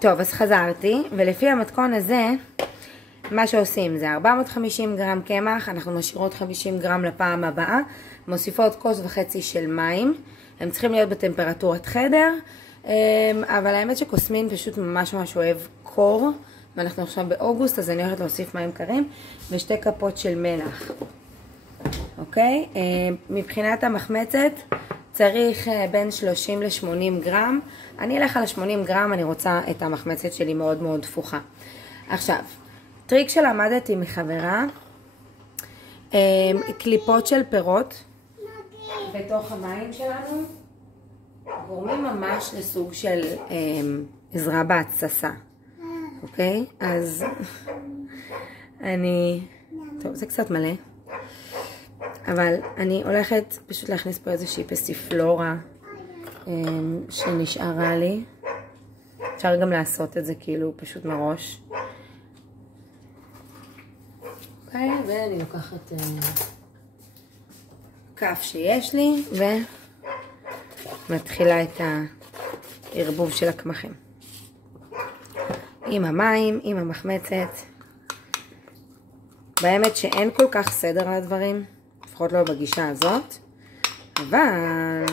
טוב, אז חזרתי, ולפי המתכון הזה, מה שעושים זה 450 גרם קמח, אנחנו משאירות 50 גרם לפעם הבאה, מוסיפות כוס וחצי של מים, הם צריכים להיות בטמפרטורת חדר, אבל האמת שקוסמין פשוט ממש אוהב קור, ואנחנו עכשיו באוגוסט, אז אני הולכת להוסיף מים קרים, ושתי כפות של מלח. אוקיי? מבחינת המחמצת, צריך בין 30 ל-80 גרם. אני אלך על 80 גרם, אני רוצה את המחמצת שלי מאוד דפוחה. עכשיו, טריק שלמדתי מחברה, קליפות של פירות בתוך המים שלנו, גורמים ממש לסוג של עזרה בהתססה. אוקיי? אז טוב, זה קצת מלא. אבל אני הולכת פשוט להכניס פה איזושהי פסיפלורה שנשארה לי. אפשר גם לעשות את זה כאילו פשוט מראש. אוקיי, ואני לוקחת כף שיש לי ומתחילה את הערבוב של הקמחים. עם המים, עם המחמצת. באמת שאין כל כך סדר על הדברים. לפחות לא בגישה הזאת, אבל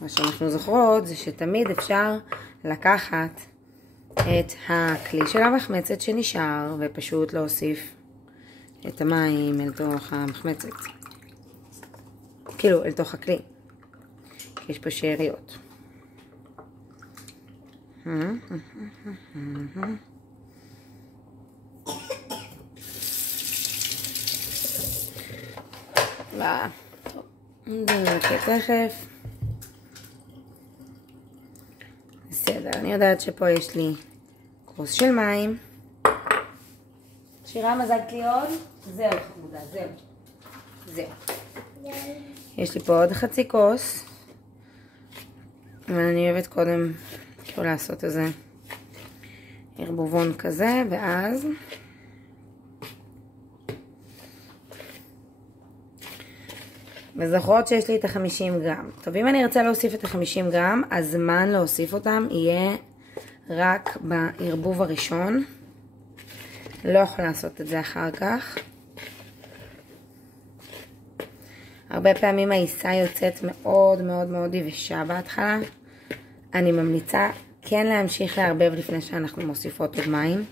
מה שאנחנו זוכרות זה שתמיד אפשר לקחת את הכלי של המחמצת שנשאר ופשוט להוסיף את המים אל תוך המחמצת, כאילו אל תוך הכלי, כי יש פה שאריות. טוב, נדלקה תכף. בסדר, אני יודעת שפה יש לי כוס של מים. שירה, מזגת לי עוד? זהו חמודה, זהו. יש לי פה עוד חצי כוס, אבל אני אוהבת קודם כאילו לעשות איזה ערבובון כזה, ואז וזוכרות שיש לי את ה-50 גרם. טוב, אם אני ארצה להוסיף את ה-50 גרם, הזמן להוסיף אותם יהיה רק בערבוב הראשון. לא יכולה לעשות את זה אחר כך. הרבה פעמים העיסה יוצאת מאוד יבשה בהתחלה. אני ממליצה כן להמשיך לערבב לפני שאנחנו מוסיפות עוד מים.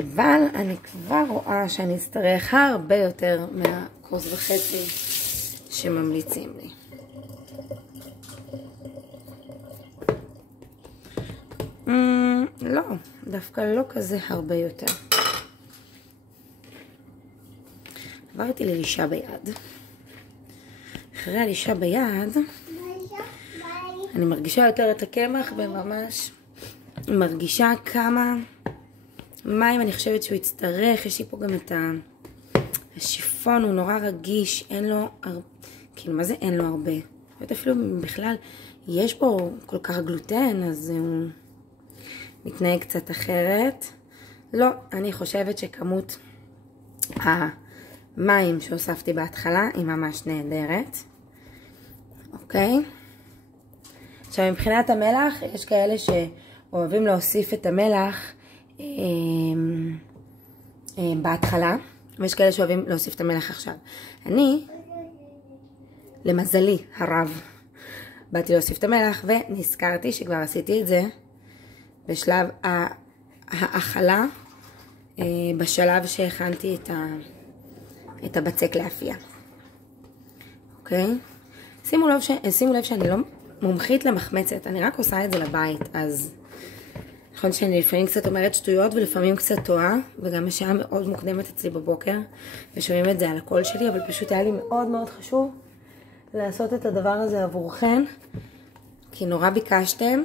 אבל אני כבר רואה שאני אצטרך הרבה יותר מהכוס וחצי שממליצים לי. לא, דווקא לא כזה הרבה יותר. עברתי ללישה ביד. אחרי הלישה ביד, אני מרגישה יותר את הקמח וממש מרגישה כמה מים אני חושבת שהוא יצטרך. יש לי פה גם את השיפון, הוא נורא רגיש, אין לו כאילו מה זה אין לו הרבה? אפילו בכלל יש בו כל כך גלוטן, אז הוא מתנהג קצת אחרת. לא, אני חושבת שכמות המים שהוספתי בהתחלה היא ממש נהדרת. אוקיי? עכשיו מבחינת המלח, יש כאלה שאוהבים להוסיף את המלח בהתחלה, ויש כאלה שאוהבים להוסיף את המלח עכשיו. אני, למזלי הרב, באתי להוסיף את המלח ונזכרתי שכבר עשיתי את זה בשלב האכלה, בשלב שהכנתי את הבצק לאפייה. אוקיי? שימו לב שאני לא מומחית למחמצת, אני רק עושה את זה לבית, אז נכון שאני לפעמים קצת אומרת שטויות ולפעמים קצת טועה, וגם השעה מאוד מוקדמת אצלי בבוקר, ושומעים את זה על הקול שלי, אבל פשוט היה לי מאוד חשוב לעשות את הדבר הזה עבורכן, כי נורא ביקשתם,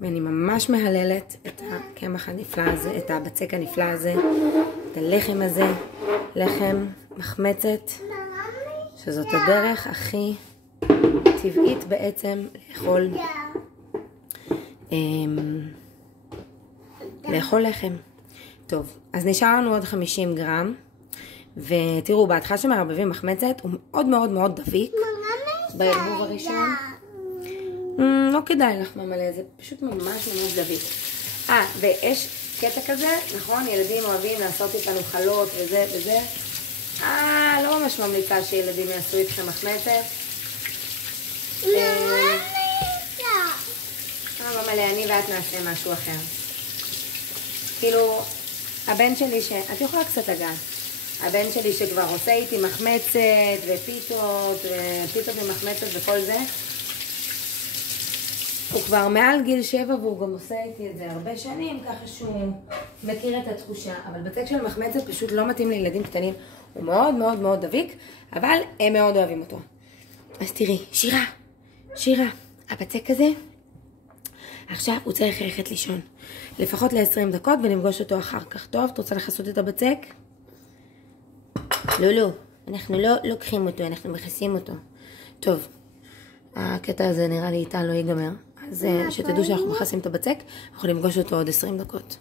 ואני ממש מהללת את הקמח הנפלא הזה, את הבצק הנפלא הזה, את הלחם הזה, לחם מחמצת, שזאת הדרך הכי טבעית בעצם לאכול לחם. טוב, אז נשאר לנו עוד 50 גרם, ותראו, בהתחלה שמערבבים מחמצת, הוא מאוד דביק, בערבוב הראשון. לא כדאי לך ממלא, זה פשוט ממש דביק. ויש קטע כזה, נכון? ילדים אוהבים לעשות איתנו חלות וזה וזה. לא ממש ממליצה שילדים יעשו איתכם מחמצת. לא מלא, אני ואת נעשה משהו אחר. כאילו, הבן שלי את יכולה קצת לגעת. הבן שלי שכבר עושה איתי מחמצת ופיתות ומחמצת וכל זה, הוא כבר מעל גיל 7 והוא גם עושה איתי את זה הרבה שנים, ככה שהוא מכיר את התחושה. אבל בצק של מחמצת פשוט לא מתאים לילדים קטנים. הוא מאוד דביק, אבל הם מאוד אוהבים אותו. אז תראי, שירה, הבצק הזה, עכשיו הוא צריך ללכת לישון. לפחות ל-20 דקות ונפגוש אותו אחר כך. טוב, את רוצה לחסות את הבצק? לא, אנחנו לא לוקחים אותו, אנחנו מכסים אותו. טוב, הקטע הזה נראה לי איתה לא ייגמר. אז שתדעו שאנחנו מכסים את הבצק, אנחנו נפגוש אותו עוד 20 דקות.